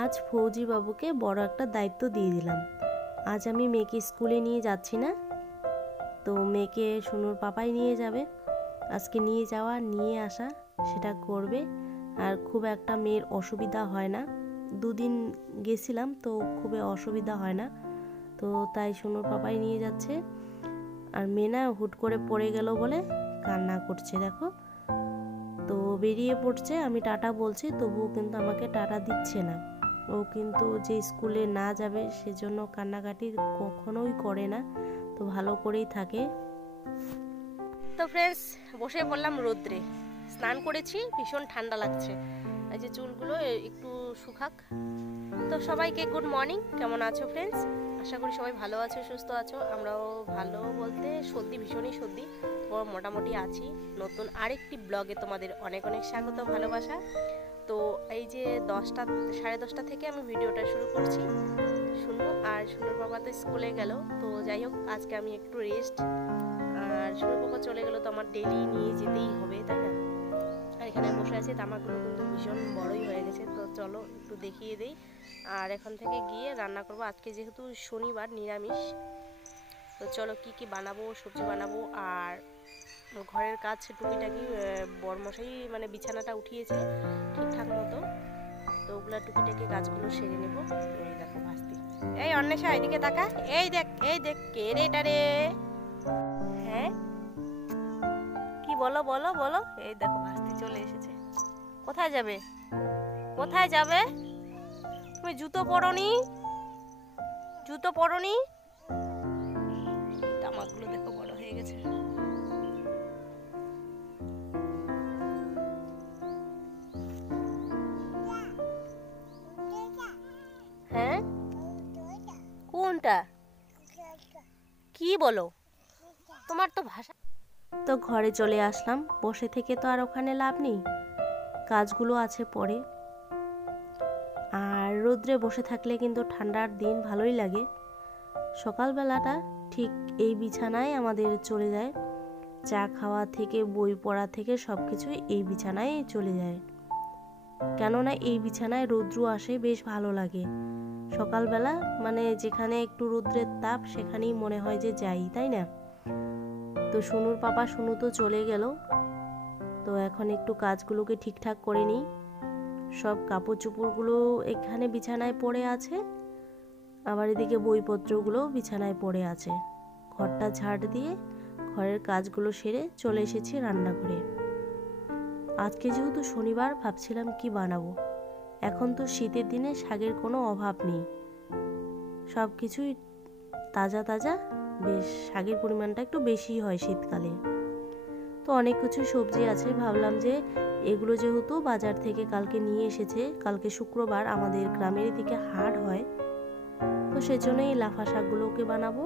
আজ ফৌজি বাবুকে বড় একটা দায়িত্ব দিয়ে দিলাম। আজ আমি মেয়েকে স্কুলে নিয়ে যাচ্ছি না, তো মেয়েকে সুনুর পাপাই নিয়ে যাবে। আজকে নিয়ে যাওয়া নিয়ে আসা সেটা করবে, আর খুব একটা মেয়ের অসুবিধা হয় না। দুদিন গেছিলাম তো খুবই অসুবিধা হয় না, তো তাই সুনুর পাপাই নিয়ে যাচ্ছে। আর মেয়ে না হুট করে পড়ে গেল বলে কান্না করছে, দেখো। তো বেরিয়ে পড়ছে, আমি টাটা বলছি তবুও কিন্তু আমাকে টাটা দিচ্ছে না। ও কিন্তু যে স্কুলে না যাবে সেজন্য কান্নাকাটি কখনোই করে না, তো ভালো করেই থাকে। তো ফ্রেন্ডস, বসে পড়লাম রোদ্রে, স্নান করেছি, ভীষণ ঠান্ডা লাগছে। এই যে চুলগুলো একটু শুকাক। তো সবাইকে গুড মর্নিং, কেমন আছো ফ্রেন্ডস? আশা করি সবাই ভালো আছো, সুস্থ আছো। আমরাও ভালো বলতে সর্দি, ভীষণই সর্দি, তো মোটামুটি আছি। নতুন আরেকটি ব্লগে তোমাদের অনেক অনেক স্বাগত, ভালোবাসা। তো এই যে 10টা, 10:30 থেকে আমি ভিডিওটা শুরু করছি। শুনু আর সুনুর বাবা তো স্কুলে গেল, তো যাই হোক আজকে আমি একটু রেস্ট। আর সুনুর বাবা চলে গেল তো আমার ডেলি নিয়ে যেতেই হবে, তাই না? আর এখানে বসে আছে, তামাকগুলো কিন্তু ভীষণ বড়ই হয়ে গেছে, তো চলো একটু দেখিয়ে দেই। আর এখন থেকে গিয়ে রান্না করব। আজকে যেহেতু শনিবার, নিরামিষ, তো চলো কি কি বানাবো, সবজি বানাবো। আর ঘরের কাজ টুকিটাকি বরমশাই মানে বিছানাটা উঠিয়েছে ঠিকঠাক মতো, তো ওগুলা টুকিটাকি কাজগুলো সেরে নেব। এই দেখো ভাস্তি, এই অন্বেষা এদিকে তাকা, এই দেখ এই দেখ, কে রে এটা রে? হ্যাঁ কি বলো বলো বলো। এই দেখো ভাস্তি চলে এসেছে। কোথায় যাবে, কোথায় যাবে? তুমি জুতো পরনি, জুতো পরনি। তামাকগুলো দেখো বড় হয়ে গেছে। হ্যাঁ কোনটা? কি বলো, তোমার তো ভাষা। তো ঘরে চলে আসলাম, বসে থেকে তো আর ওখানে লাভ নেই, কাজগুলো আছে পরে। আর রোদ্রে বসে থাকলে কিন্তু ঠান্ডার দিন ভালোই লাগে। সকালবেলাটা ঠিক এই বিছানায় আমাদের চলে যায়, চা খাওয়া থেকে বই পড়া থেকে সব কিছুই এই বিছানায় চলে যায়। কেননা এই বিছানায় রৌদ্র আসে, বেশ ভালো লাগে। সকালবেলা মানে যেখানে একটু রৌদ্রের তাপ সেখানেই মনে হয় যে যাই, তাই না? তো সুনুর পাপা সুনু তো চলে গেল, তো এখন একটু কাজগুলোকে ঠিকঠাক করে নিই। সব কাপড় চোপড়গুলো এখানে বিছানায় পড়ে আছে, আবার এদিকে বইপত্রগুলো বিছানায় পড়ে আছে। ঘরটা ঝাড় দিয়ে ঘরের কাজগুলো সেরে চলে এসেছি রান্নাঘরে। আজকে যেহেতু শনিবার, ভাবছিলাম কি বানাবো। এখন তো শীতের দিনে শাকের কোনো অভাব নেই, সব কিছুই তাজা তাজা, বেশ শাকের পরিমাণটা একটু বেশি হয় শীতকালে। তো অনেক কিছু সবজি আছে, ভাবলাম যে এগুলো যেহেতু বাজার থেকে কালকে নিয়ে এসেছে, কালকে শুক্রবার আমাদের গ্রামের দিকে হাট হয়, তো সেজন্য এই লাফা শাকগুলোকে বানাবো।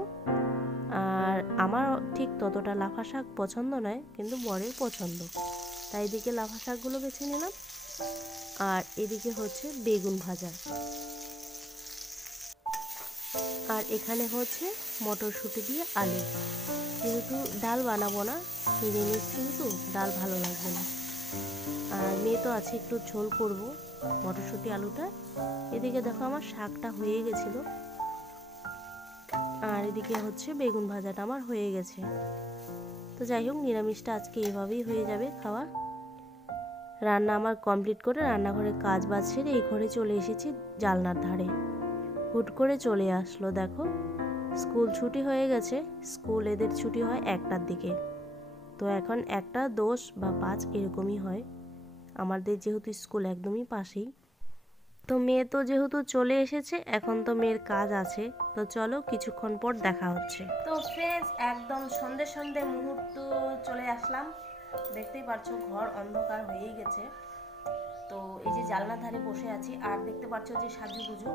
আর আমার ঠিক ততটা লাফা শাক পছন্দ নয়, কিন্তু বরের পছন্দ, তাই এদিকে লাফা শাকগুলো বেছে নিলাম। আর এদিকে হচ্ছে বেগুন ভাজা, আর এখানে হচ্ছে মটরশুঁটি দিয়ে আলু। যেহেতু ডাল বানাবো না, নিরামিষ কিন্তু ডাল ভালো লাগবে না। আর মেয়ে তো আছে, একটু ঝোল করব মটরশুঁটি আলুটা। এদিকে দেখো আমার শাকটা হয়ে গেছিলো, আর এদিকে হচ্ছে বেগুন ভাজাটা আমার হয়ে গেছে। তো যাই হোক, নিরামিষটা আজকে এভাবেই হয়ে যাবে খাওয়া। রান্না আমার কমপ্লিট করে রান্নাঘরে কাজ বাজ সেরে এই ঘরে চলে এসেছি জানলার ধারে। হুট করে চলে আসলো, দেখো স্কুল ছুটি হয়ে গেছে। স্কুল এদের ছুটি হয় 1টার দিকে, তো এখন 1:10 বা 5 এরকমই হয়। আমাদের যেহেতু স্কুল একদমই পাশেই, তো মেয়ে তো যেহেতু চলে এসেছে, এখন তো মেয়ের কাজ আছে। তো চলো কিছুক্ষণ পর দেখা হচ্ছে। তো ফ্রেন্ডস, একদম সন্ধে সন্ধে মুহূর্ত চলে আসলাম। দেখতেই পাচ্ছ ঘর অন্ধকার হয়েই গেছে। তো এই যে জানলার ধারে বসে আছি, আর দেখতে পাচ্ছ যে সাজুগুজু।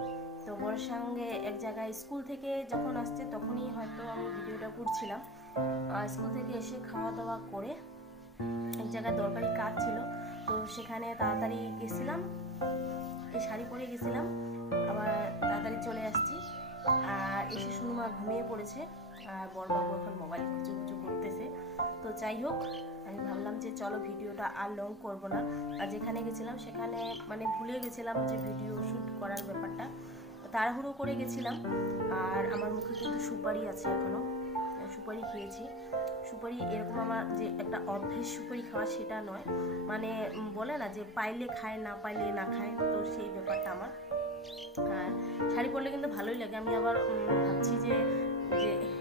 তো ওর সঙ্গে এক জায়গায় স্কুল থেকে যখন আসছে তখনই হয়তো আমি ভিডিওটা করছিলাম। স্কুল থেকে এসে খাওয়া দাওয়া করে এক জায়গায় দরকারি কাজ ছিল, তো সেখানে তাড়াতাড়ি গেছিলাম, এই শাড়ি পরে গেছিলাম, আবার তাড়াতাড়ি চলে আসছি। আর এসে সুনুমা ঘুমিয়ে পড়েছে, আর বড়বাবু এখন মোবাইল খুঁজু করতেছে। তো যাই হোক, আমি ভাবলাম যে চলো ভিডিওটা আর লং করব না। আর যেখানে গেছিলাম সেখানে মানে ভুলে গেছিলাম যে ভিডিও শ্যুট করার ব্যাপারটা, তাড়াহুড়ো করে গেছিলাম। আর আমার মুখে কিন্তু সুপারি আছে, এখনও সুপারি খেয়েছি। সুপারি এরকম আমার যে একটা অভ্যেস সুপারি খাওয়া সেটা নয়, মানে বলে না যে পাইলে খায় না পাইলে না খায়, তো সেই ব্যাপারটা আমার। আর শাড়ি পরলে কিন্তু ভালোই লাগে। আমি আবার ভাবছি যে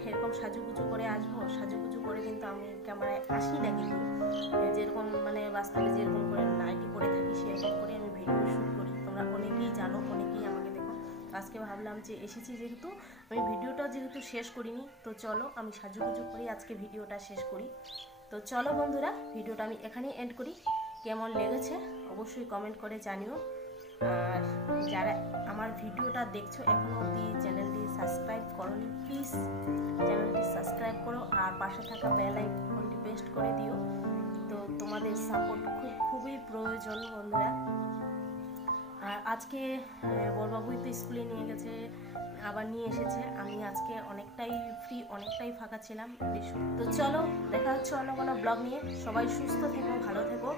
এরকম সাজুগুজু করে আসবো, সাজুগুজু করে কিন্তু আমি ক্যামেরায় আসি না, কিন্তু যেরকম মানে বাস্তবে যেরকম করে নাইটি পরে থাকি সেরকম করে আমি ভিডিও শ্যুট করি। তোমরা অনেকেই জানো, অনেকেই আমাকে দেখো। আজকে ভাবলাম যে এসেছি যেহেতু, আমি ভিডিওটা যেহেতু শেষ করিনি, তো চলো আমি সাজুগুজু করি আজকে ভিডিওটা শেষ করি। তো চলো বন্ধুরা, ভিডিওটা আমি এখানেই এন্ড করি। কেমন লেগেছে অবশ্যই কমেন্ট করে জানিও। আর যারা আমার ভিডিওটা দেখছো এখনও অবধি চ্যানেলটি সাবস্ক্রাইব করোনি, প্লিজ চ্যানেলটি সাবস্ক্রাইব করো আর পাশে থাকা বেল আইকনটি প্রেস করে দিও। তো তোমাদের সাপোর্ট খুবই প্রয়োজন বন্ধুরা। আর আজকে বড়বাবুই তো স্কুলে নিয়ে গেছে, আবার নিয়ে এসেছে। আমি আজকে অনেকটাই ফ্রি, অনেকটাই ফাঁকা ছিলাম। তো চলো দেখা হচ্ছে অন্য কোনো ব্লগ নিয়ে। সবাই সুস্থ থেকো, ভালো থেকো।